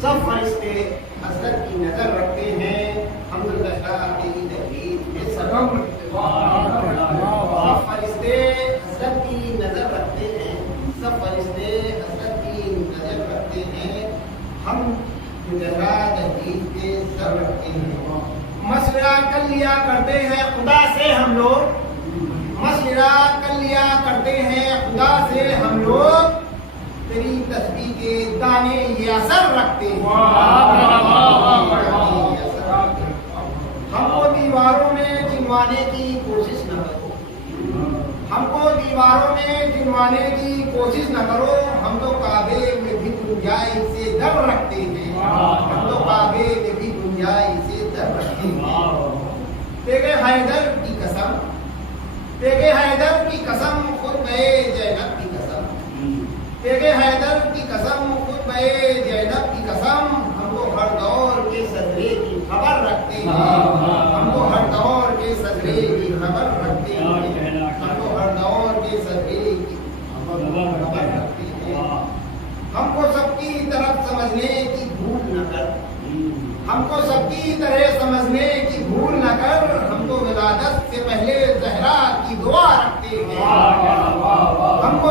سب فرشتے حضرت کی نظر رکھتے ہیں، حمدللہ کی تحریر میں سبب سب فرشتے حضرت کی نظر رکھتے ہیں، سب فرشتے حضرت کی نظر رکھتے ہیں، ہم تحریر کے سر رکھتے ہیں۔ مشورہ کر لیا کرتے ہیں خدا سے ہم لوگ، مشورہ کر لیا کرتے ہیں خدا سے ہم لوگ، تیری تسبیح کے دانے یہ اثر رکھتے ہیں۔ ہم کو دیواروں میں چنوانے کی کوشش نہ کرو، ہم کو دیواروں میں چنوانے کی کوشش نہ کرو، ہم تو کعبے میں بھی گنجائش سے در رکھتے ہیں، ہم تو کعبے میں بھی گنجائش سے در رکھتے ہیں۔ تیرے حیدر کی قسم، تیرے حیدر کی قسم، خطبہ زینب کی قسم، تیرے حیدر کی قسم، خطبہ زینب کی قسم، ہم کو ہر دور کے صدرے کی خبر رکھتے ہیں، ہم کو ہر دور کے صدرے کی خبر رکھتے ہیں، ہم کو ہر دور کے صدرے کی خبر رکھتے ہیں۔ ہم کو سب کی طرف سمجھنے کی بھول نہ کر، ہم کو سب کی طرح سمجھنے کی بھول نہ کر، ہم کو ولادت سے پہلے زہرا کی دعا رکھتے ہیں، ہم کو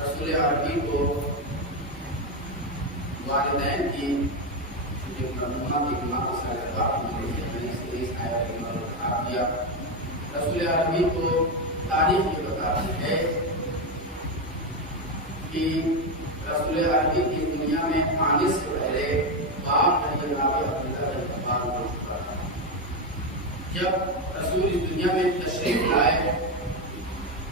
رسول عربی کو والدین کی جو مرحومہ کی ماں کی سالگرہ میں نے اس آیت کریمہ کو خطاب کیا. رسول عربی کو تاریخ یہ بتاتی ہے کہ رسول عربی کی دنیا میں آنے سے پہلے باپ نے جناب عبداللہ کا انتقال ہو چکا تھا. جب رسول اس دنیا میں تشریف لائے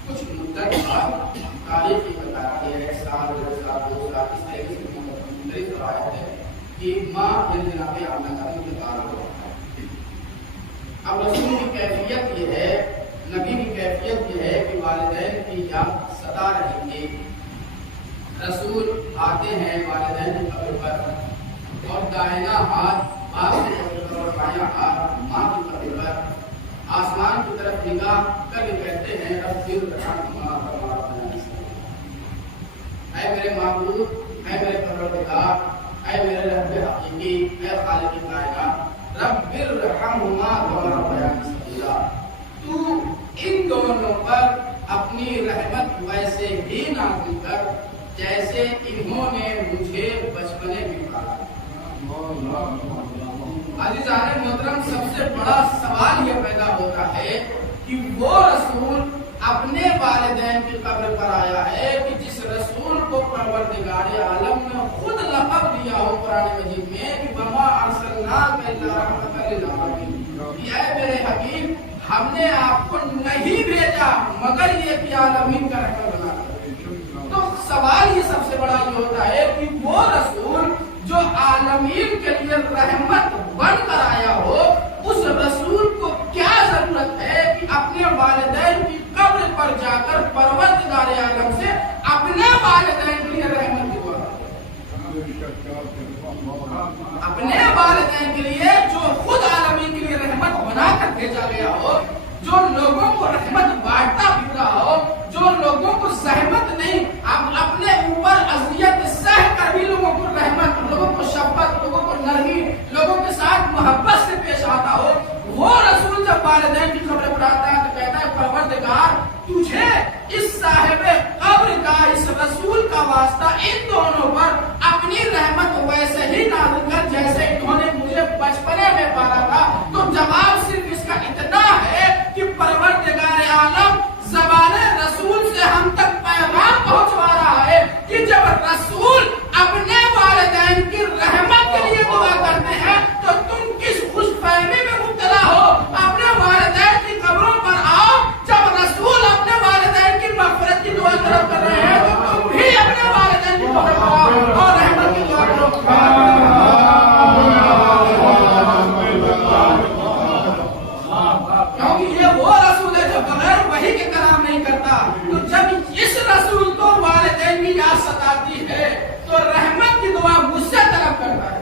کچھ مدت بعد تاریخ یہ بتاتی ہے 1 سال 2 سال 2 سال اس طریقے سے مختلف روایت ہے کہ ماں جناب آمنہ کا انتقال ہو رہا ہے. اب رسول کی کیفیت یہ ہے، نبی کی کیفیت یہ ہے کہ والدین کی یاد ستا رہیں گے. رسول آتے ہیں والدین کی قبر پر اور دائنا ہاتھ باپ کی قبر پر اور بایاں ہاتھ ماں کی قبر پر آسمان کی طرف نگاہ کر کے کہتے ہیں رب ارحمہما کما ربیانی صغیرا. اے میرے معبود، اے میرے پروردگار، اے میرے رب حقیقی، اے خالق کائنات، رب ارحمہما کما ربیانی صغیرا، تو ان دونوں پر اپنی رحمت ویسے ہی نازل کر جیسے انہوں نے مجھے بچپنے میں پالا. عزیزان محترم، سب سے بڑا سوال یہ پیدا ہوتا ہے کہ وہ رسول اپنے والدین کی قبر پر آیا ہے کہ جس رسول کو پروردگار عالم نے خود لقب دیا ہو قرآن مجید میں کہ وما ارسلناک الا رحمۃ للعالمین، اے میرے حبیب ہم نے آپ کو نہیں بھیجا مگر یہ کہ عالمین کا رحمت بنا کر. تو سوال یہ سب سے بڑا یہ ہوتا ہے کہ وہ رسول جو عالمین کے لیے رحمت بن کر آیا ہو، اس رسول کو کیا ضرورت ہے کہ اپنے والدین کی قبر پر جا کر پروردگار عالم سے اپنے والدین کے لیے رحمت دعا اپنے والدین کے لیے جو خود عالمین کے لیے رحمت بنا کر بھیجا گیا ہو، جو لوگوں کو رحمت بانٹتا پھرا ہو، جو لوگوں کو زحمت نہیں اب اپنے اوپر اذیت سہ کر بھی لوگوں کو رحمت، لوگوں کو شفقت، لوگوں کو نرمی، لوگوں کے ساتھ محبت سے پیش آتا ہو، وہ رسول جب والدین کی خبر پر آتا ہے تو کہتا ہے پروردگار تجھے اس صاحب قبر کا، اس رسول کا واسطہ ان دونوں پر اپنی رحمت ویسے ہی نازل کر جیسے انہوں نے مجھے بچپنے میں پالا تھا. تو جواب صرف اس کا اتنا ہے کہ پروردگار عالم زبان رسول سے ہم تک پیغام پہنچوا رہا ہے کہ جب رسول اپنے والدین کی رحمت کے لیے دعا کرتے ہیں تو تم کس خوش کیونکہ یہ وہ رسول ہے جو بغیر وحی کے کلام نہیں کرتا. تو جب اس رسول کو والدین کی یاد ستاتی ہے تو رحمت کی دعا مجھ سے طلب کرتا ہے,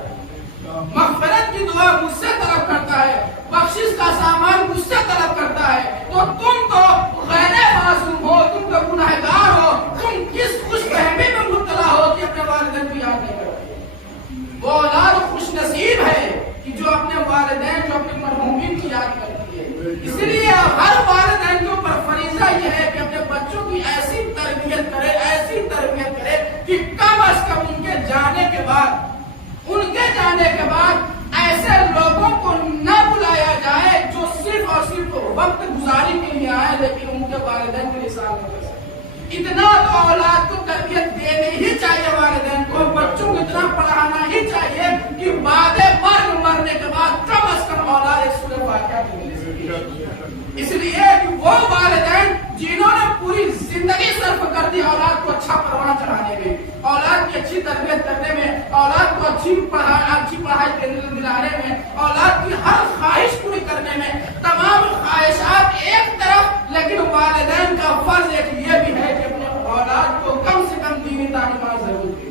مغفرت کی دعا مجھ سے طلب کرتا ہے, بخشش کا سامان مجھ سے طلب کرتا ہے. تو تم تو غیر معصوم ہو, تم تو گنہگار ہو, تم کس خوش فہمی میں مبتلا ہو کہ اپنے والدین کی یاد نہیں کرتے. وہ اولاد خوش نصیب ہے کہ جو اپنے والدین, جو اپنے مرحومین کی یاد کرتی ہے. اس لیے ہر والدین کے اوپر فریضہ یہ ہے کہ اپنے بچوں کی ایسی تربیت کرے, ایسی تربیت کرے کہ کم از کم ان کے جانے کے بعد ایسے لوگوں کو نہ بلایا جائے جو صرف اور صرف وقت گزاری کے لیے آئے لیکن ان کے والدین کے لیے سال نہیں کر سکتے. اتنا تو اولاد کو تربیت دینی ہی چاہیے, والدین کو بچوں کو اتنا پڑھانا ہی چاہیے کہ بعد مرنے کے بعد کم از کم اولاد ایک سورہ فاتحہ کی مل سکے. اس لیے کہ وہ والدین جنہوں نے پوری زندگی صرف کر دی اولاد کو اچھا پروان چڑھانے میں, اولاد کی اچھی تربیت کرنے میں, اولاد کو اچھی پڑھائی دلانے میں, اولاد کی ہر خواہش پوری کرنے میں, تمام خواہشات ایک طرف, لیکن والدین کا فرض ایک یہ بھی ہے کہ اپنے اولاد کو کم سے کم دینی تعلیمات ضرور دیں.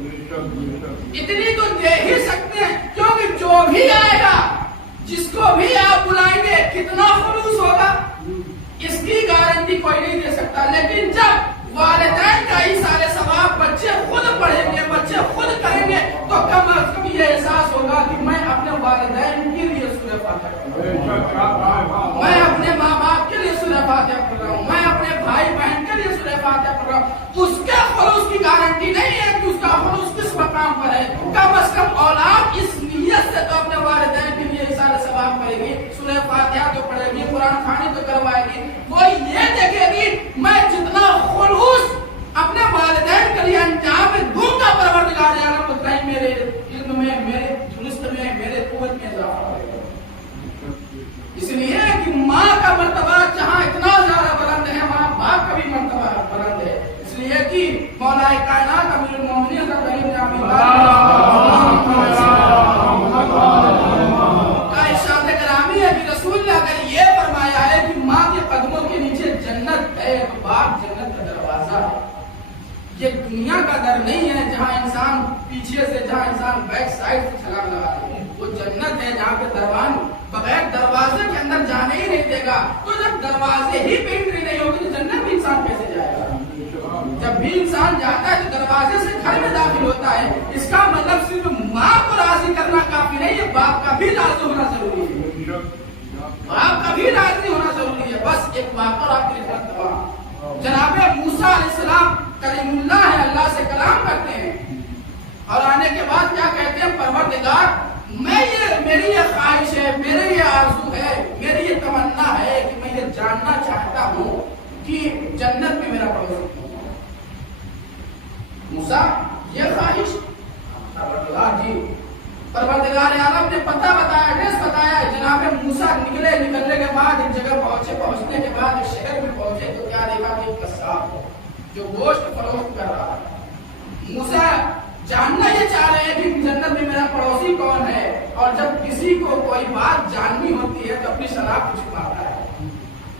اتنی تو دے ہی سکتے ہیں کیونکہ جو بھی آئے گا, جس کو بھی آپ بلائیں گے, کتنا خلوص ہوگا اس کی گارنٹی کوئی نہیں دے سکتا. لیکن جب والدین کا ہی سارے ثواب بچے خود پڑھیں گے, بچے خود کریں گے, تو کم از کم یہ احساس ہوگا کہ میں اپنے والدین کے لیے سورہ فاتحہ پڑھ رہا ہوں, میں اپنے ماں باپ کے لیے سورہ فاتحہ پڑھ رہا ہوں, میں اپنے بھائی بہن کے لیے سورہ فاتحہ پڑھ رہا ہوں. اس کے خلوص کی گارنٹی نہیں ہے کہ اس کا خلوص کس مقام پر ہے. کم از کم اولاد اس نیت سے تو اپنے والدین کے لیے سارے ثواب کرے گی, سورہ فاتحہ تو پڑھے گی, قرآن خوانی تو کروائے گی. وہ یہ دیکھے گی میں جتنا خلوص اپنے والدین کے لیے انجام دوں گا, پروردگار عالم کہیں میرے علم میں, میرے درست میں, میرے قوت میں اضافہ ہوگا. اس لیے کہ ماں کا مرتبہ جہاں اتنا زیادہ بلند ہے, ماں باپ کا بھی مرتبہ بلند ہے. اس لیے کہ مولا کائنات امیر المومنین کا کریم نامی کا ارشاد کرامی ہے کہ رسول اللہ کا یہ فرمایا ہے کہ ماں کے قدموں کے نیچے جنت ہے, باپ جنت کا دروازہ ہے. یہ دنیا کا در نہیں ہے جہاں انسان پیچھے سے, جہاں انسان بیک سائڈ سے چھلانگ لگا رہے ہیں. وہ جنت ہے جہاں پہ دروان بغیر دروازے کے اندر جانے ہی نہیں دے گا. تو جب دروازے ہی پہ انٹری نہیں ہوگی تو جنت میں انسان کیسے جائے گا؟ جب بھی انسان جاتا ہے تو دروازے سے گھر میں داخل ہوتا ہے. اس کا مطلب صرف ماں کو راضی کرنا کافی نہیں ہے, باپ کا بھی راضی ہونا ضروری ہے. باپ کا بھی راضی ہونا ضروری ہے. بس ایک بات اور آپ کی خدمت تمام, جناب موسیٰ علیہ السلام کلیم اللہ ہے, اللہ سے کلام کرتے ہیں, اور آنے کے بعد کیا کہتے ہیں, پروردگار میری یہ خواہش ہے, میری یہ آرزو ہے, میری یہ تمنا ہے کہ میں یہ جاننا چاہتا ہوں کہ جنت میں میرا پڑوسی کون ہے. موسیٰ یہ خواہش, پروردگار جی, پروردگار عالم نے پتہ بتایا, ایڈریس بتایا. جناب موسیٰ نکلنے کے بعد ایک جگہ پہنچنے کے بعد ایک شہر میں پہنچے تو کیا دیکھا کہ ایک قصاب ہے جو گوشت فروخت کر رہا ہے. موسیٰ جاننا یہ چاہ رہے ہیں کہ جنت میں میرا پڑوسی کون ہے, اور جب کسی کو کوئی بات جاننی ہوتی ہے تو اپنی شناخت چھپاتا ہے.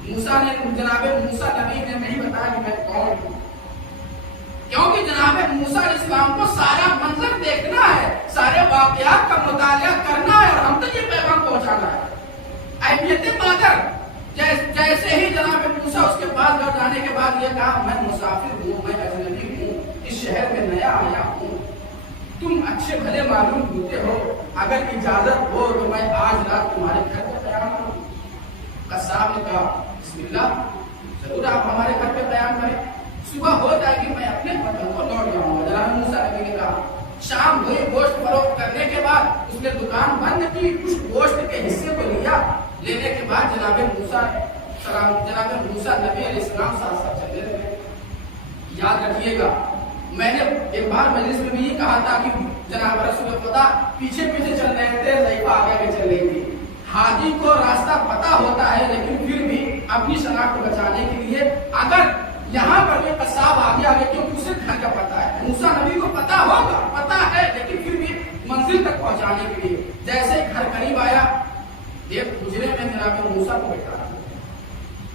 موسیٰ نے, جناب موسیٰ نبی نے نہیں بتایا کہ میں کون ہوں, کیونکہ جناب موسیٰ علیہ السلام کو سارا منظر دیکھنا ہے, سارے واقعات کا مطالعہ کرنا ہے, اور ہم تک یہ پیغام پہنچانا ہے. اہمیت مادر جیسے ہی جناب موسیٰ اس کے پاس گھر جانے کے بعد یہ کہا, میں مسافر ہوں, میں اجنبی ہوں, اس شہر میں نیا آیا ہوں, تم اچھے بھلے معلوم ہوتے ہو, اگر اجازت ہو تو میں آج رات تمہارے گھر پہ قیام کروں. قصاب نے کہا بسم اللہ, ضرور آپ ہمارے گھر پہ قیام کریں, صبح ہو جائے گی میں اپنے وطن کو لوٹ جاؤں گا. جناب موسیٰ نبی نے کہا. شام ہوئی, گوشت فروخت کرنے کے بعد اس نے دکان بند کی, کچھ گوشت کے حصے کو لیا, لینے کے بعد جناب موسیٰ نبی علیہ السلام ساتھ ساتھ چلے رہے. یاد رکھیے گا, میں نے ایک بار مجلس میں بھی یہ کہا تھا کہ جناب رسول خدا پیچھے پیچھے چل رہے تھے, ضعیفہ آگے آگے چل رہی تھی. حاجی کو راستہ پتا ہوتا ہے, لیکن پھر بھی اپنی شناخت بچانے کے لیے اگر یہاں پر کوئی قصاب آگے آگے, کیونکہ اسے گھر کا پتا ہے, موسیٰ نبی کو پتا ہوگا, پتا ہے, لیکن پھر بھی منزل تک پہنچانے کے لیے جیسے گھر قریب آیا, ایک حجرے میں جناب موسیٰ کو بیٹھا,